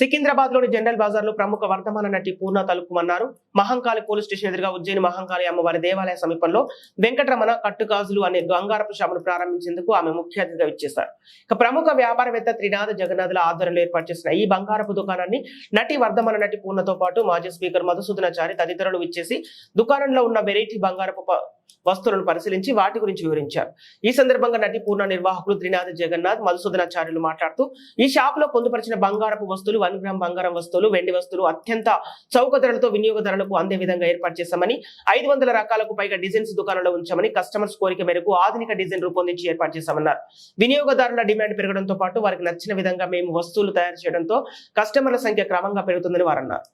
సికింద్రాబాద్ లోని జనరల్ బజార్ లో ప్రముఖ వర్ధమాన నటి పూర్ణ తలుపుమన్నారు. మహంకాళి పోలీస్ స్టేషన్ ఎదురుగా ఉజ్జయిని మహంకాళి అమ్మవారి దేవాలయ సమీపంలో వెంకటరమణ కట్టుగాజులు అనే బంగారపు షాపును ప్రారంభించేందుకు ఆమె ముఖ్య అతిథిగా ఇచ్చేశారు. ఇక ప్రముఖ వ్యాపారవేత్త త్రినాథ్ జగన్నాథుల ఆధ్వర్యంలో ఏర్పాటు చేసిన ఈ బంగారపు దుకాణాన్ని నటి వర్ధమాన నటి పూర్ణతో పాటు మాజీ స్పీకర్ మధుసూదనాచారి తదితరులు ఇచ్చేసి దుకాణంలో ఉన్న వెరైటీ బంగారపు వస్తువులను పరిశీలించి వాటి గురించి వివరించారు. ఈ సందర్భంగా నటి పూర్ణ నిర్వాహకులు త్రినాథ్ జగన్నాథ్ మధుసూదనాచార్యులు మాట్లాడుతూ ఈ షాప్ లో పొందుపరిచిన బంగారపు వస్తువులు 1 గ్రామ్ బంగారం వస్తువులు, వెండి వస్తువులు అత్యంత చౌక ధరలతో వినియోగదారులకు అందే విధంగా ఏర్పాటు చేశామని, 500 రకాలకు పైగా డిజైన్స్ దుకాణంలో ఉంచామని, కస్టమర్స్ కోరిక మేరకు ఆధునిక డిజైన్ రూపొందించి ఏర్పాటు చేశామన్నారు. వినియోగదారుల డిమాండ్ పెరగడంతో పాటు వారికి నచ్చిన విధంగా మేము వస్తువులు తయారు చేయడంతో కస్టమర్ల సంఖ్య క్రమంగా పెరుగుతుందని వారు అన్నారు.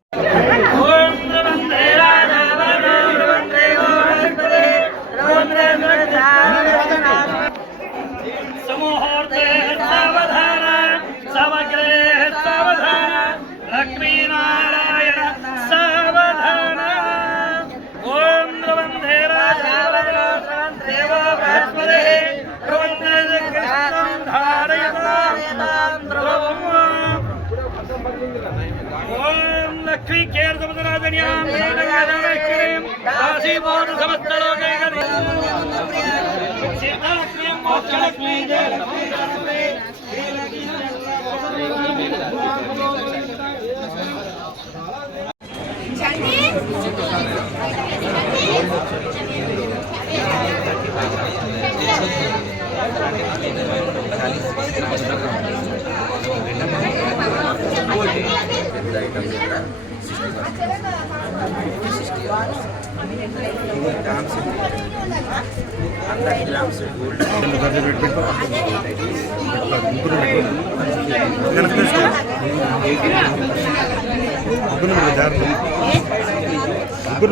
लक्ष्मी केर समुद्रादनियां वेदगादावैश्वरीं दासीबोध समस्तलोके सीतालक्ष्मी मोक्षलक्ष्मी जयलक्ष्मी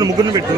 ముగ్గురు పెట్టు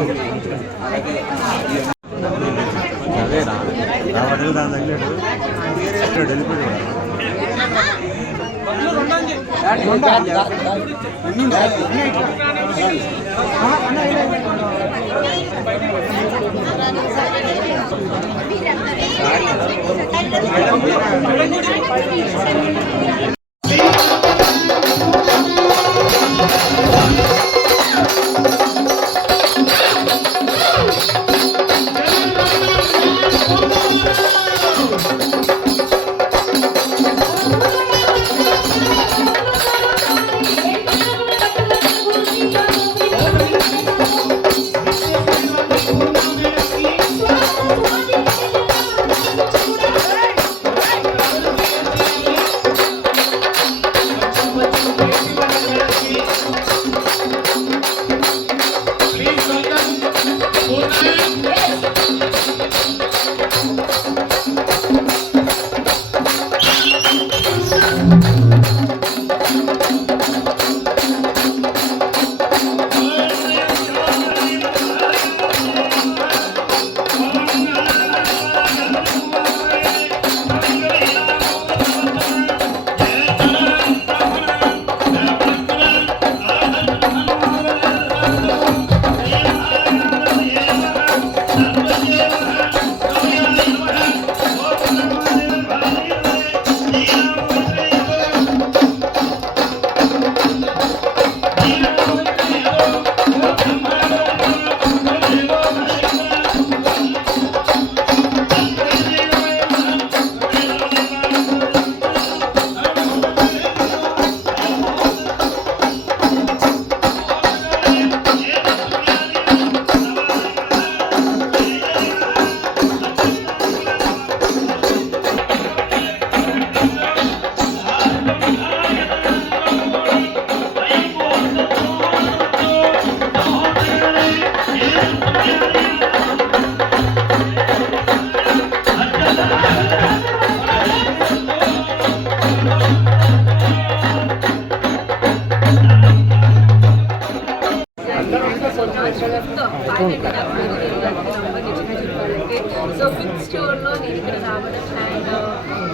సో ఫిఫ్త్ స్టోర్లో నేను ఇక్కడ రావడం అండ్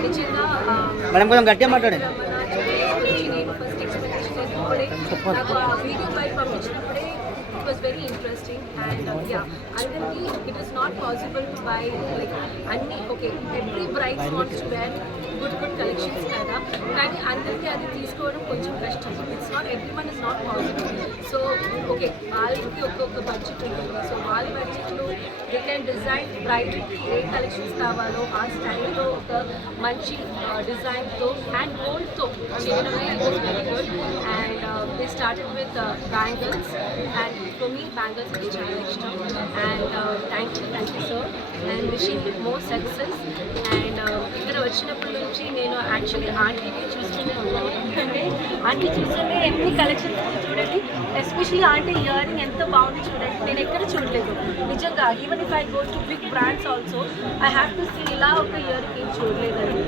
నిజంగా మేడం కొంచెం గట్టిగా మాట్లాడండి. నేను ఫస్ట్ ఎక్స్పెక్టేషన్ ఇప్పుడే నాకు ఆ వీడియో బయట పంపించినప్పుడే it was very interesting and అందరికీ it is not possible to buy like అన్ని okay every bride wants to wear good collections కదా, కానీ అందరికీ అది తీసుకోవడం కొంచెం కష్టం. It's not everyone is not possible. So okay, వాళ్ళకి ఒక్కొక్క బడ్జెట్ ఉంటుంది. సో వాళ్ళ బడ్జెట్లో దే కెన్ డిజైన్ బ్రైడల్కి ఏ కలెక్షన్స్ కావాలో ఆ స్టైల్లో ఒక మంచి డిజైన్తో అండ్ గోల్డ్తో చేయడమే very good. And they started with bangles, and for me bangles అంటే చాలా ఇష్టం. And thank you sir, and wishing with more success. And ఇక్కడ వచ్చినప్పటి నుంచి నేను యాక్చువల్లీ ఆంటీని చూస్తూనే ఉన్నాను. ఎందుకంటే ఆంటీ చూస్తుంటే ఎన్ని కలెక్షన్స్ చూడండి, ఎస్పెషల్లీ ఆంటీ ఇయర్ రింగ్ ఎంత బాగుంది చూడండి. నేను ఎక్కడ చూడలేదు నిజంగా. Even if I go to big brands also I have to see ఇలా ఒక ఇయర్ రింగ్ ఏం చూడలేదండి.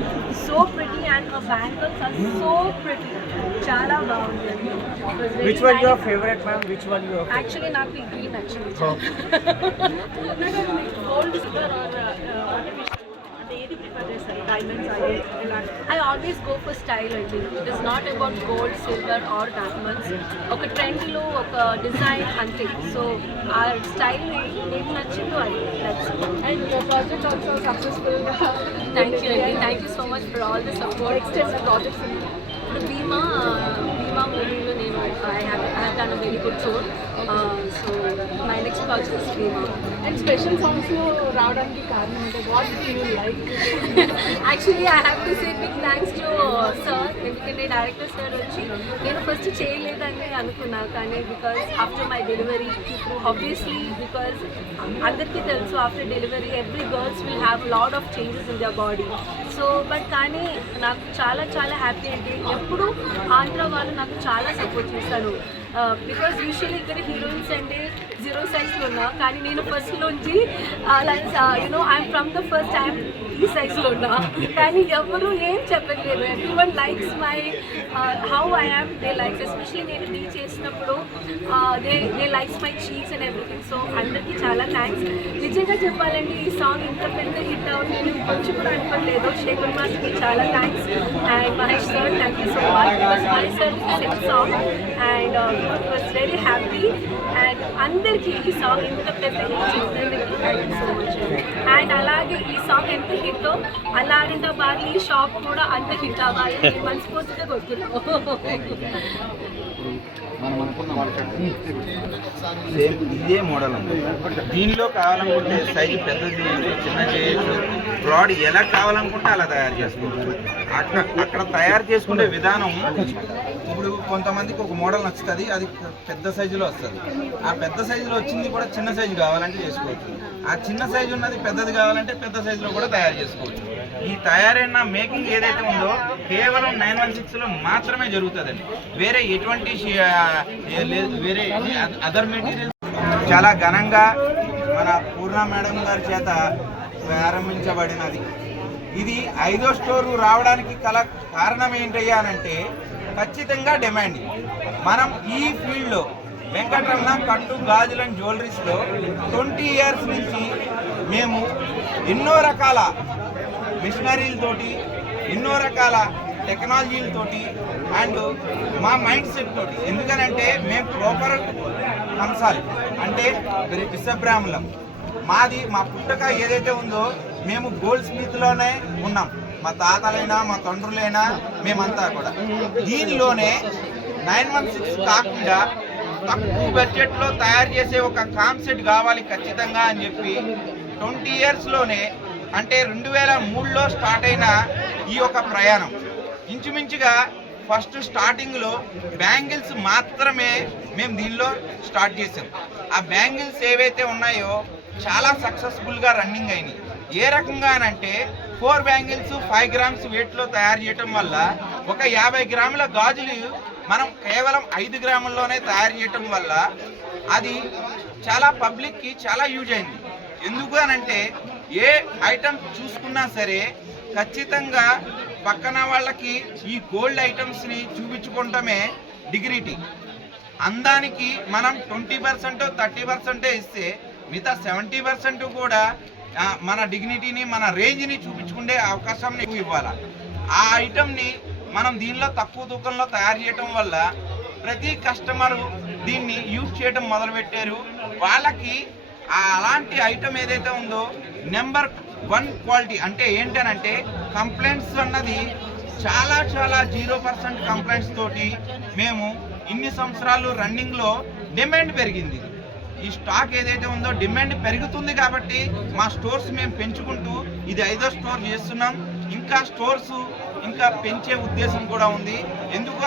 సో ప్రిటీ అండ్ ఆ బ్యాంగిల్స్ ఆర్ సో ప్రిటీ, చాలా బాగుంది అండి. Which one your favorite, ma'am? Which one your favorite? Actually నాకు ఈ గ్రీన్ నచ్చింది. గోల్డ్ సిల్వర్ ఆర్ అంటే ఏది ప్రిఫర్ చేస్తారు? Diamonds? I always go for style అండి. It is not about gold, silver or diamonds. ఒక ట్రెండ్లో ఒక డిజైన్ అంతే. సో ఆ స్టైల్ ఏది నచ్చిందో అది. And project also successful. Thank you అండి, thank you so much for all the support. Next projects ఇప్పుడు భీమా మూవీలో నేను I have done a very good role. So my next project is Bhimaa. And special songs రావడానికి కారణం అంటే what you like? Actually I have to say big thanks to sir. ఎందుకంటే director sir వచ్చి నేను first చేయలేదని అనుకున్నాను, కానీ because after my delivery obviously, because అందరికీ తెలుసు after delivery every girls will have lot of changes in their body. So but కానీ నాకు చాలా చాలా హ్యాపీ అంటే ఎప్పుడు ఆంధ్ర వాళ్ళు నాకు చాలా సపోర్ట్ చేశారు. బికాజ్ యూజువల్లీ ఇక్కడ హీరోయిన్స్ అంటే 0 సైజ్లో ఉన్నా, కానీ నేను ఫస్ట్లోంచి you know I'm from the first I'm ఈ సైజ్లో ఉన్నా, కానీ ఎవరు ఏం చెప్పట్లేదు. Everyone likes my how I am. They likes, especially నేను డీ చేసినప్పుడు they likes my cheeks and everything. So అందరికీ చాలా థ్యాంక్స్. నిజంగా చెప్పాలంటే ఈ సాంగ్ ఇంత పెద్ద హిట్ అవుతుంది నేను కొంచెం కూడా అనుకోలేదు. శేఖర్ మాస్కి చాలా thanks and Mahesh sir, thank you so much. Because Mahesh sir second song and was very happy. And అందరికీ ఈ సాంగ్ ఇంత పెద్ద హిట్ చేసినందుకు thank you so much. And అలాగే ఈ సాంగ్ ఎంత హిట్ అలాంటి బాగా ఈ షాప్ కూడా అంత హిట్ అవ్వాలి అని మనస్ఫూర్తిగా కోరుకున్నాము. సేమ్ ఇదే మోడల్ ఉంది. దీనిలో కావాలనుకుంటే సైజు పెద్దది చేయొచ్చు, చిన్న చేయొచ్చు, బ్రాడ్ ఎలా కావాలనుకుంటే అలా తయారు చేసుకోవచ్చు. అక్కడ తయారు చేసుకునే విధానం, ఇప్పుడు కొంతమందికి ఒక మోడల్ నచ్చుతుంది, అది పెద్ద సైజులో వస్తుంది. ఆ పెద్ద సైజులో వచ్చింది కూడా చిన్న సైజు కావాలంటే చేసుకోవచ్చు. ఆ చిన్న సైజు ఉన్నది పెద్దది కావాలంటే పెద్ద సైజులో కూడా తయారు చేసుకోవచ్చు. ఈ తయారైన మేకింగ్ ఏదైతే ఉందో కేవలం 916లో మాత్రమే జరుగుతుందండి. వేరే ఎటువంటి వేరే అదర్ మెటీరియల్. చాలా ఘనంగా మన పూర్ణ మేడం గారి చేత ప్రారంభించబడినది. ఇది 5వ స్టోరు రావడానికి కారణం ఏంటయ్యా అనంటే ఖచ్చితంగా డిమాండ్. మనం ఈ ఫీల్డ్లో వెంకటరమణ కట్టు గాజులు అండ్ జ్యువెలరీస్లో 20 ఇయర్స్ నుంచి మేము ఎన్నో రకాల మిషనరీలతోటి, ఎన్నో రకాల టెక్నాలజీలతోటి అండ్ మా మైండ్ సెట్ తోటి. ఎందుకనంటే మేము ప్రాపర్ కంసాలి అంటే విశ్వబ్రాహ్మణులం. మాది మా పుట్టక ఏదైతే ఉందో మేము గోల్డ్ స్మిత్లోనే ఉన్నాం. మా తాతలైనా మా తండ్రులైనా మేమంతా కూడా దీనిలోనే 916 కాకుండా తక్కువ బడ్జెట్లో తయారు చేసే ఒక కాన్సెప్ట్ కావాలి ఖచ్చితంగా అని చెప్పి 20 ఇయర్స్లోనే అంటే 2003లో స్టార్ట్ అయిన ఈ యొక్క ప్రయాణం ఇంచుమించుగా ఫస్ట్ స్టార్టింగ్లో బ్యాంగిల్స్ మాత్రమే మేము దీనిలో స్టార్ట్ చేసాం. ఆ బ్యాంగిల్స్ ఏవైతే ఉన్నాయో చాలా సక్సెస్ఫుల్గా రన్నింగ్ అయినాయి. ఏ రకంగా అంటే 4 బ్యాంగిల్స్ 5 గ్రామ్స్ వెయిట్లో తయారు చేయటం వల్ల ఒక 50 గ్రాముల గాజులు మనం కేవలం 5 గ్రాముల్లోనే తయారు చేయటం వల్ల అది చాలా పబ్లిక్కి చాలా యూజ్ అయింది. ఎందుకు అనంటే ఏ ఐటమ్ చూసుకున్నా సరే ఖచ్చితంగా పక్కన వాళ్ళకి ఈ గోల్డ్ ఐటమ్స్ని చూపించుకోవటమే డిగ్నిటీ. అందానికి మనం 20% 30% ఇస్తే మిగతా 70% కూడా మన డిగ్నిటీని మన రేంజ్ని చూపించుకునే అవకాశం ఇవ్వాలి. ఆ ఐటమ్ని మనం దీనిలో తక్కువ తూకంలో తయారు చేయటం వల్ల ప్రతి కస్టమరు దీన్ని యూజ్ చేయడం మొదలుపెట్టారు. వాళ్ళకి అలాంటి ఐటమ్ ఏదైతే ఉందో నెంబర్ 1 క్వాలిటీ అంటే ఏంటనంటే కంప్లైంట్స్ అన్నది చాలా 0% కంప్లైంట్స్ తోటి మేము ఇన్ని సంవత్సరాలు రన్నింగ్లో డిమాండ్ పెరిగింది. ఈ స్టాక్ ఏదైతే ఉందో డిమాండ్ పెరుగుతుంది కాబట్టి మా స్టోర్స్ మేము పెంచుకుంటూ ఇది 5వ స్టోర్ చేస్తున్నాం. ఇంకా స్టోర్స్ ఇంకా పెంచే ఉద్దేశం కూడా ఉంది. ఎందుకు